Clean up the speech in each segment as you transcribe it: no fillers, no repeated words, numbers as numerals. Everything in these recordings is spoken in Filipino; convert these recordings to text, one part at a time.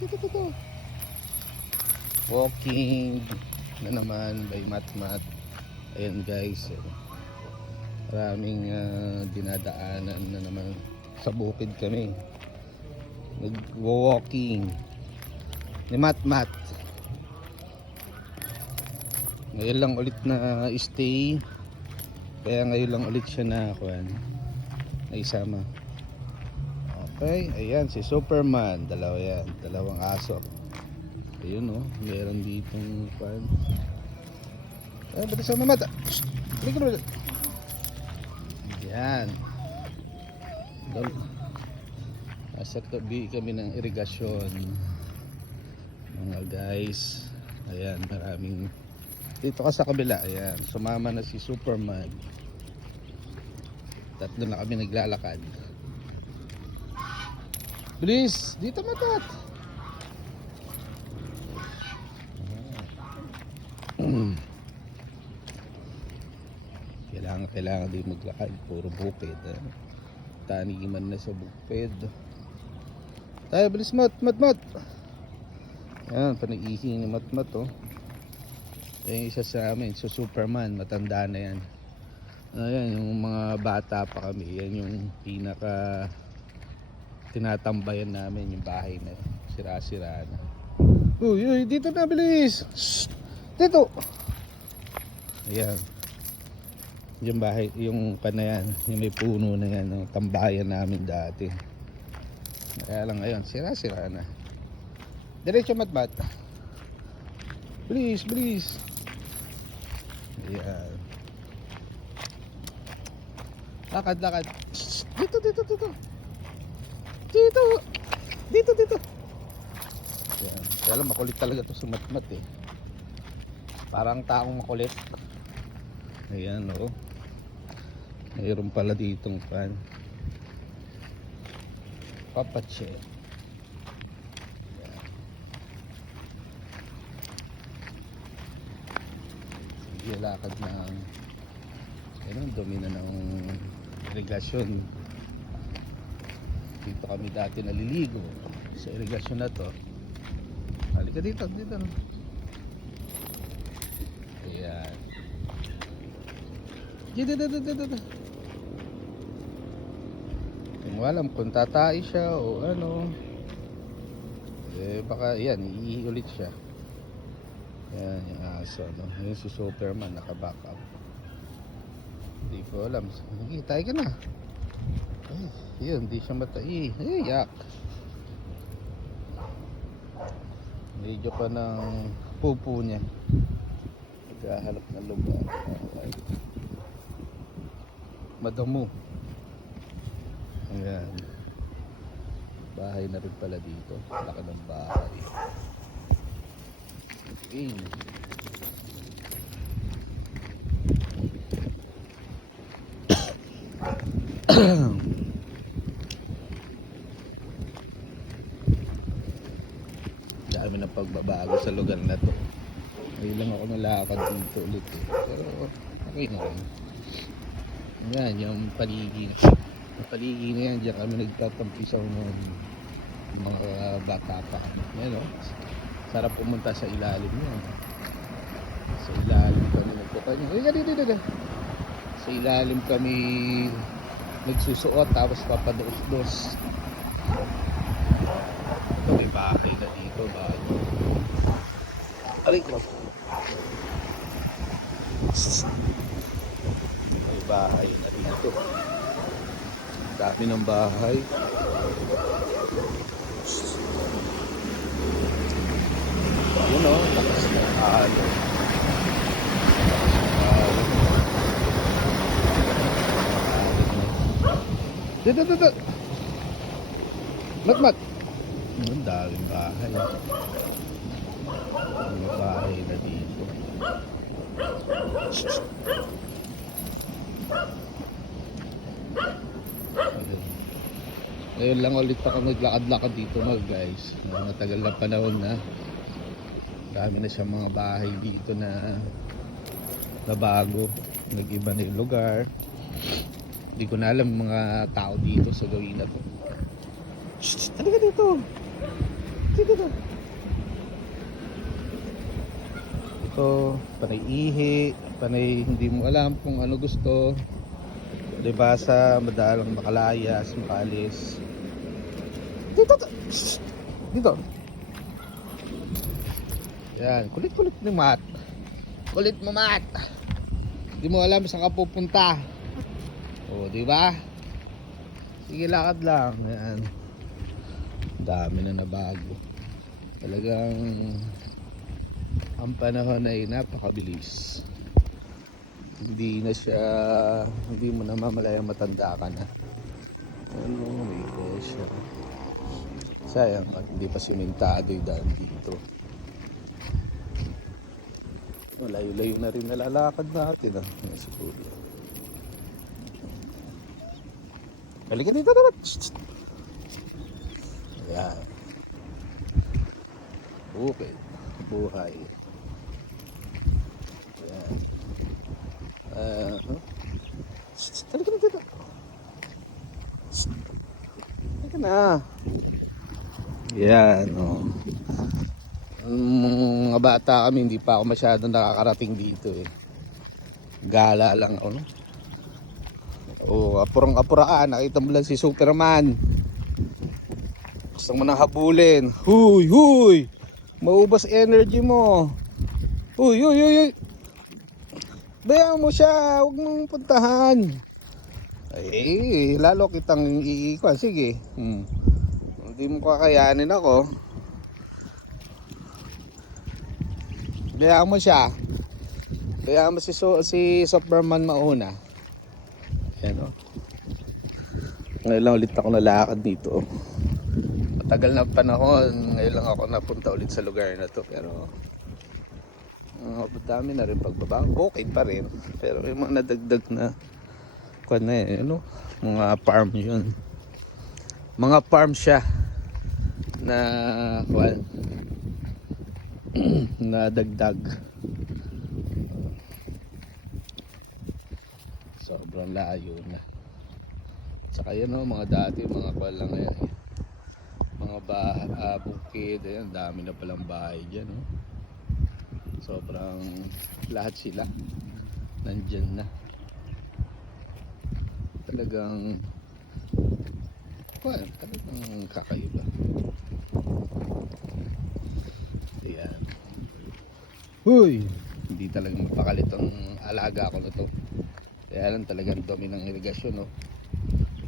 Dito. Walking na naman by Matmat. Ayan guys, maraming dinadaanan na naman. Sa bukid kami nag-walking ni Matmat. Ngayon lang ulit na stay, kaya ngayon lang ulit siya na isama. Okay, ayan si Superman, dalawang aso. Ayun meron ditong ay ba't sa mamata? Yan. Nasa tabi kami ng irigasyon mga guys. Ayan, maraming dito ka sa kabila. Ayan, sumama na si Superman. Tatlo na kami naglalakad. Bilis, dito matat. Kailangan din maglakad, puro bukid. Taniman na sa bukid. Tayo, bilis Matmat. Ayan, panaihi ni Matmat Ayan, isa sa amin, so Superman, matanda na yan. Ayan, yung mga bata pa kami, yan yung pinaka tinatambayan namin, yung bahay na sira-sira na. Uy, dito na, bilis. Shh, dito. Ayan, yung bahay, yung yan, yung may puno na yan, tambayan namin dati. Kaya lang ngayon, sira-sira na. Diretso Matmat. Bilis. Ayan. Lakad. Shh, dito. Ayan. Kaya lang makulit talaga to sa Matmat Parang taong makulit. Ayan mayroon pala ditong papache. Sige, lakad na. Ayun, dumi na ng irigasyon. Dito kami dati naliligo sa irigasyon na to. Halika dito. Ayan. Dito. Kung alam kung tatay siya o baka yan, iulit siya. Yan yung aso, Yung si Superman naka-back up. Hindi ko alam. Sige, tayo ka na. Ay, yun, hindi siya matai. Ay, yak. Medyo pa ng pupo niya. Naghahanap ng lugar. Madamo. Ayan. Bahay na rin pala dito. Laki ng bahay. Okay. Dami ng pagbabago sa lugar na to. Ngayon lang ako nalakad dito ulit Pero okay na rin. Yan, yung paligid. Yung paligid na yan, diyan kami nagtatampisaw ng mga bata pa. Yan sarap pumunta sa ilalim yan. Sa ilalim kami nagpupunta. Dito. Sa ilalim kami nagsusuot tapos papados-dos. Ito may bahay na dito bago. Aray ko. May bahay na dito. Dami ng bahay. Yun lakas ng alon. Dito. Matmat. Ang daming bahay. May bahay na dito. Ngayon lang ulit ako naglakad-lakad dito guys. Matagal na panahon na. Dami na siyang mga bahay dito na bago. Nag-iba na yung lugar. Hindi ko na alam mga tao dito sa gawin na to. Shhh! Halika dito! dito. Ito, panay ihi, panay hindi mo alam kung ano gusto. Diba sa madalang makalayas, makalis. Dito, dito. Yan, kulit-kulit ni Mat. Kulit mo, Mat. Hindi mo alam saan ka pupunta. O, di ba? Sige, lakad lang. Ayan. Dami na nabago. Talagang ang panahon ay napakabilis. Hindi na siya, hindi mo na mamalayang matanda ka na. Ano, may presyo. Sayang, hindi pa simentado yung daan dito. Layo-layo na rin nalalakad natin. Siguro. Halika dito naman. Ayan. Okay. Buhay. Ayan. Halika dito. Halika na. Ayan. Mga bata kami, hindi pa ako masyadong nakakarating dito eh. Gala lang ako, no? Apurang-apuraan. Nakita mo lang si Superman. Gusto mo nang habulin. Huy! Maubos energy mo. Huy! Bayaan mo siya. Huwag mong puntahan. Lalo kitang iikwan. Sige. Hindi mo kakayanin ako. Bayaan mo siya. Bayaan mo si Superman mauna. Ayan o. Ngayon lang ulit ako nalakad dito. Matagal na panahon. Ngayon lang ako napunta ulit sa lugar na to. Pero dami na rin pagbaba. Okay pa rin. Pero may mga nadagdag na mga farm yun. Mga farm siya na na dagdag. Sobrang layo na. Saka yan mga dati mga lang yan mga bukid, ayan, dami na palang bahay dyan sobrang lahat sila nandyan na. Talagang kakaiba. Ayan. Huy! Hindi talagang mapakalit ang alaga ko na to. Kaya lang talagang dumi ng irigasyon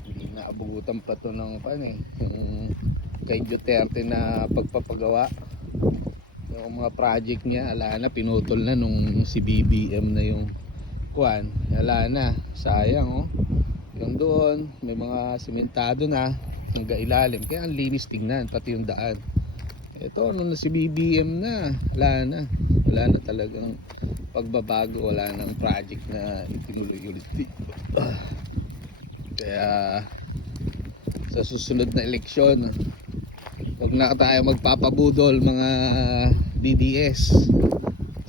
Hindi naabugutan pa to ng yung kay Duterte na pagpapagawa. Yung mga project niya, ala na, pinutol na nung si BBM na yung ala na, sayang yung doon may mga simentado na hanggang ilalim, kaya ang linis tingnan, pati yung daan. Ito nung si BBM na, wala na talagang pagbabago, wala nang project na itinuloy ulit dito. Kaya sa susunod na eleksyon, huwag na tayo magpapabudol mga DDS.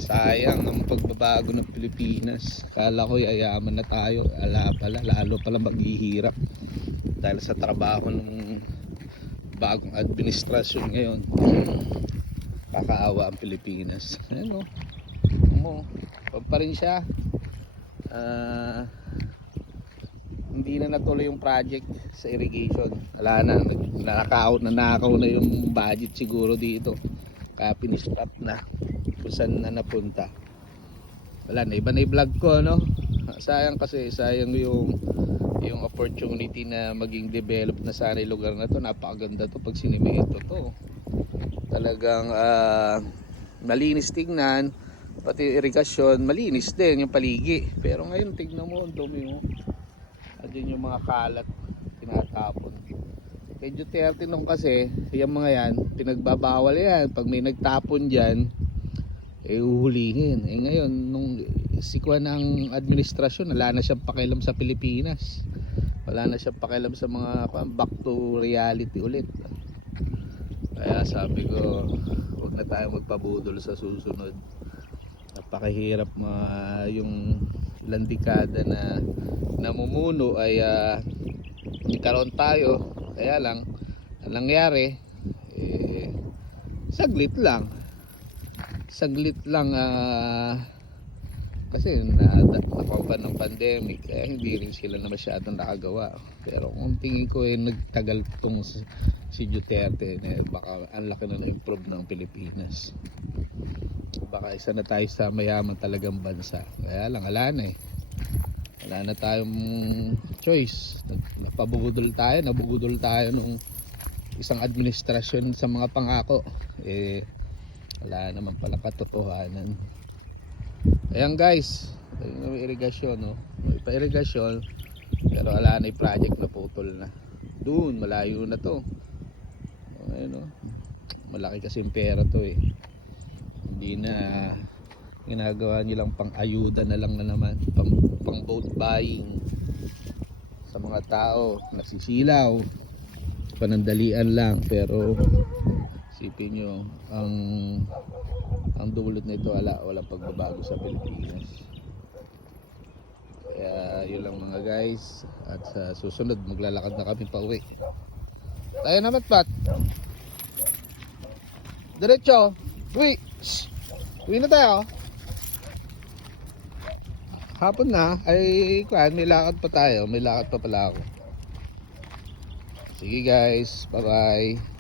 Sayang ang pagbabago ng Pilipinas. Kala ko yayaman na tayo, lalo pala maghihirap dahil sa trabaho ng bagong administrasyon ngayon. Kakaawa ang Pilipinas. Ayan pa rin siya. Hindi na natuloy yung project sa irrigation. Wala na, nanakaw na yung budget siguro dito. Kaya pinistop na kung saan na napunta. Wala na, iba na i-vlog ko sayang kasi, yung opportunity na maging develop na sana yung lugar na to. Napakaganda to pag sinimento to. Talagang malinis tignan, pati irigasyon malinis din yung paligi. Pero ngayon tignan mo, ang dumi Adyan yung mga kalat tinatapon. Kay Duterte nung kasi, yung mga yan, pinagbabawal yan. Pag may nagtapon dyan, uhulihin. Ngayon, nung sikwa ng administrasyon, wala na siyang pakialam sa Pilipinas. Wala na siyang pakialam sa mga back to reality ulit. Kaya sabi ko, huwag na tayo magpabudol sa susunod. Napakahirap yung ilang dekada na namumuno ay nagkaroon tayo. Kaya lang ang nangyari Saglit lang. Saglit lang kasi napaupan ng pandemic kaya hindi rin sila na masyadong nakagawa. Pero kung tingin ko nagtagal tong si Duterte baka ang laki na na-improve ng Pilipinas. Baka isa na tayo sa mayaman talagang bansa. Kaya lang wala na wala na tayong choice. Nabugudol tayo nung isang administrasyon sa mga pangako. Wala naman pala katotohanan. Ayan guys, may irigasyon may pa-irigasyon pero wala na yung project na putol na. Doon, malayo na to. Ayun malaki kasi yung pera to Hindi na ginagawa nilang pang-ayuda na lang na naman, pang vote buying sa mga tao, nasisilaw, panandalian lang. Pero isipin nyo, ang dulot nito walang pagbabago sa Pilipinas. Kaya yun lang mga guys, at sa susunod maglalakad na kami pa uwi. Tayo naman Pat, diretso uwi. Uwi na tayo. Hapon na ay may lakad pa tayo, may lakad pa pala ako. Sige guys, bye bye.